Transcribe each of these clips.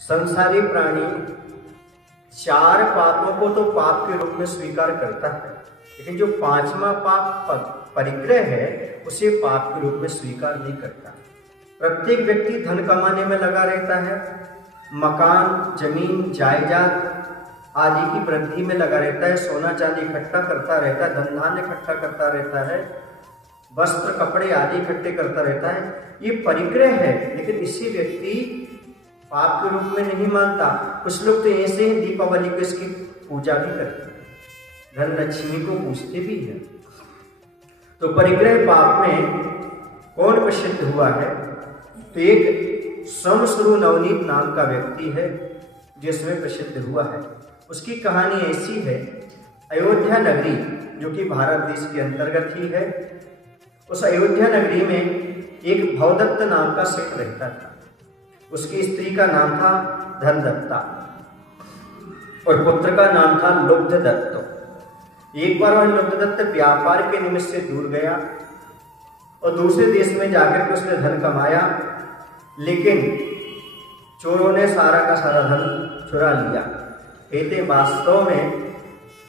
संसारी प्राणी चार पापों को तो पाप के रूप में स्वीकार करता है, लेकिन जो पांचवा पाप परिग्रह है उसे पाप के रूप में स्वीकार नहीं करता। प्रत्येक व्यक्ति धन कमाने में लगा रहता है, मकान, जमीन, जायदाद आदि की वृद्धि में लगा रहता है, सोना चांदी इकट्ठा करता रहता है, धन धान्य इकट्ठा करता रहता है, वस्त्र कपड़े आदि इकट्ठे करता रहता है। ये परिग्रह है, लेकिन इसी व्यक्ति पाप के रूप में नहीं मानता। कुछ लोग तो ऐसे ही दीपावली को इसकी पूजा भी करते हैं, धन लक्ष्मी को पूजते भी हैं। तो परिग्रह पाप में कौन प्रसिद्ध हुआ है? तो एक सोमश्रु नवनीत नाम का व्यक्ति है जिसमें प्रसिद्ध हुआ है। उसकी कहानी ऐसी है, अयोध्या नगरी जो कि भारत देश के अंतर्गत ही है, उस अयोध्या नगरी में एक भवदत्त नाम का सेठ रहता था। उसकी स्त्री का नाम था धनदत्ता और पुत्र का नाम था लुब्धदत्त। एक बार वह लुब्धदत्त व्यापार के निमित्त से दूर गया और दूसरे देश में जाकर के उसने धन कमाया, लेकिन चोरों ने सारा का सारा धन चुरा लिया। कहते वास्तव में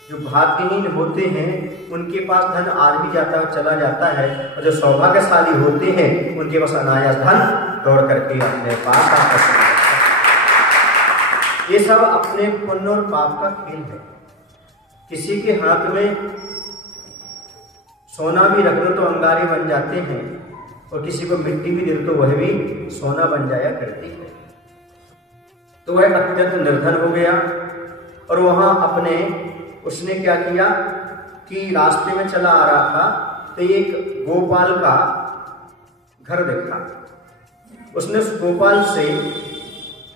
जो भाग्यहीन होते हैं उनके पास धन आ भी जाता है, चला जाता है, और जो सौभाग्यशाली होते हैं उनके पास अनायास धन दौड़ करके अपने पास आता है। ये सब अपने पुण्य और पाप का खेल है। किसी के हाथ में सोना भी रख दो तो अंगारे बन जाते हैं, और किसी को मिट्टी भी दे दो तो वह भी सोना बन जाया करती है। तो वह अत्यंत निर्धन हो गया और वहां उसने क्या किया कि रास्ते में चला आ रहा था तो एक गोपाल का घर देखा। उसने उस गोपाल से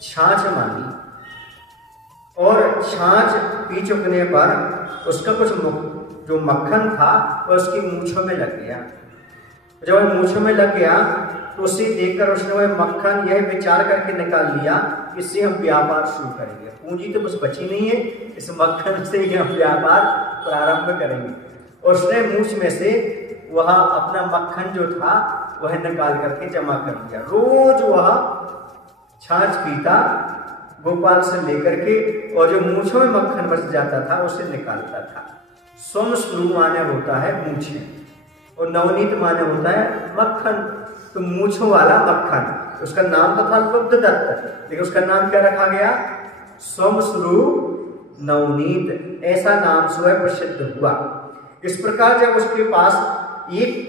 छाछ मांगी और छाछ पी चुकने पर उसका कुछ जो मक्खन था वह उसकी मूंछों में लग गया। जब वह मूंछों में लग गया तो उसे देखकर उसने वह मक्खन यह विचार करके निकाल लिया, इससे हम व्यापार शुरू करेंगे। पूंजी तो कुछ बची नहीं है, इस मक्खन से ही हम व्यापार प्रारंभ करेंगे। और उसने मूंछ में से वह अपना मक्खन जो था वह निकाल करके जमा कर दिया। रोज वह छाछ पीता गोपाल से लेकर के, और जो मूंछों में मक्खन बच जाता था उसे निकालता था। सोमश्रु माने होता है मूंछें और नवनीत माने होता है मक्खन। तो मूंछों वाला मक्खन, उसका नाम तो था लुब्धदत्त, लेकिन उसका नाम क्या रखा गया? सोमश्रु नवनीत, ऐसा नाम से वह प्रसिद्ध हुआ। इस प्रकार जब उसके पास एक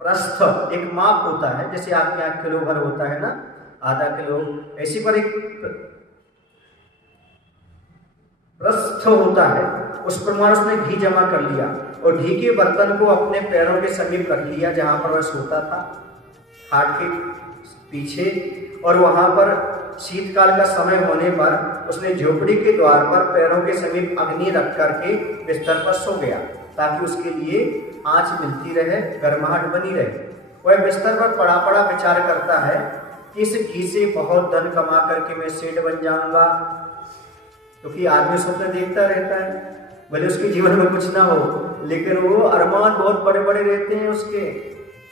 प्रस्थ, एक माप होता है, जैसे आपके यहाँ किलो भर होता है ना, आधा किलो, ऐसी पर एक प्रस्थ होता है, उस प्रमाण उसने घी जमा कर लिया और घी के बर्तन को अपने पैरों के समीप रख लिया जहां पर वह सोता था, खाट के पीछे। और वहां पर शीतकाल का समय होने पर उसने झोपड़ी के द्वार पर पैरों के समीप अग्नि रख करके बिस्तर पर सो गया, ताकि उसके लिए आंच मिलती रहे, गर्माहट बनी रहे। वह बिस्तर पर पड़ा पड़ा विचार करता है कि इस घी से बहुत धन कमा करके मैं सेठ बन जाऊंगा, क्योंकि आदमी स्वप्न देखता रहता है, भले उसके जीवन में कुछ ना हो, लेकिन वो अरमान बहुत बड़े बड़े रहते हैं उसके।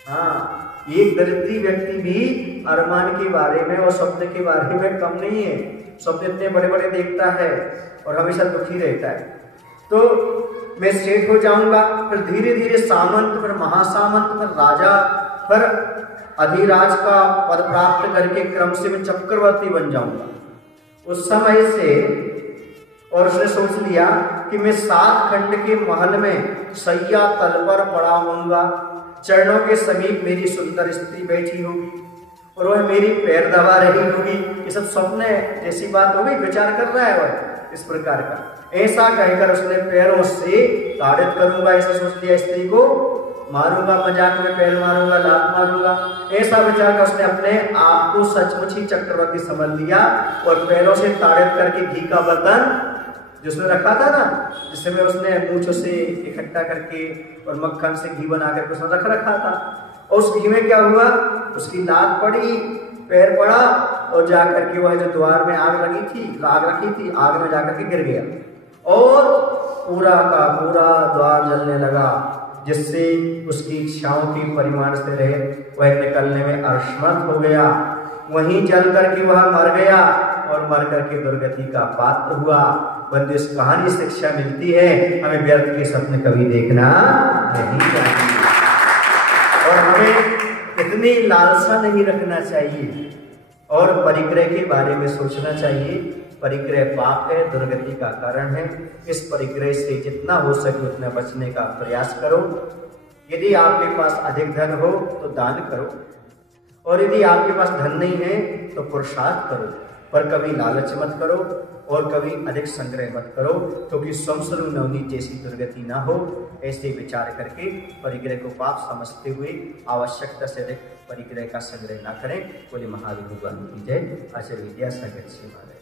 हाँ, एक दरिद्री व्यक्ति भी अरमान के बारे में और स्वप्न के बारे में कम नहीं है। स्वप्न इतने बड़े बड़े देखता है और हमेशा दुखी रहता है। तो मैं सेठ हो जाऊंगा, फिर धीरे धीरे सामंत, फिर महासामंत, फिर राजा, फिर अधिराज का पद प्राप्त करके क्रम से मैं चक्रवर्ती बन जाऊंगा। उस समय से और उसने सोच लिया कि मैं 7 खंड के महल में सैया तल पर पड़ा होऊंगा, चरणों के समीप मेरी सुंदर स्त्री बैठी होगी और वह मेरी पैर दबा रही होगी। ये सब स्वप्न जैसी बात हो गई, विचार कर रहा है वह इस प्रकार का। ऐसा कहकर उसने पैरों से ताड़ित करूंगा, ऐसा सोच लिया, स्त्री को मारूंगा, मजाक में पैर मारूंगा, लात मारूंगा, ऐसा विचार कर उसने अपने आप को सचमुच ही चक्रवर्ती समझ लिया और पैरों से ताड़ित करके घी का बर्तन जिसने रखा था ना, जिसमें उसने मूंछों से इकट्ठा करके और मक्खन से घी बना करके उसने रखा था, और उस घी में क्या हुआ, उसकी लात पड़ी, पैर पड़ा और जाकर के वह जो द्वार में आग रखी थी, आग में जाकर के गिर गया और पूरा का पूरा द्वार जलने लगा, जिससे उसकी इच्छाओं की परिमाण से रहे वह निकलने में असमर्थ हो गया। वहीं जल करके वह मर गया और मर करके दुर्गति का पात्र हुआ। बंधु, इस कहानी से शिक्षा मिलती है हमें व्यर्थ के सपने कभी देखना नहीं चाहिए और हमें इतनी लालसा नहीं रखना चाहिए और परिग्रह के बारे में सोचना चाहिए। परिग्रह पाप है, दुर्गति का कारण है। इस परिग्रह से जितना हो सके उतना बचने का प्रयास करो। यदि आपके पास अधिक धन हो तो दान करो और यदि आपके पास धन नहीं है तो पुरुषार्थ करो, पर कभी लालच मत करो और कभी अधिक संग्रह मत करो, क्योंकि स्वयं नवनीत जैसी दुर्गति ना हो। ऐसे विचार करके परिग्रह को पाप समझते हुए आवश्यकता से अधिक परिग्रह का संग्रह ना करें। बोले महावीर भगवान की जय। आचार्य विद्यासागर श्री महाराज।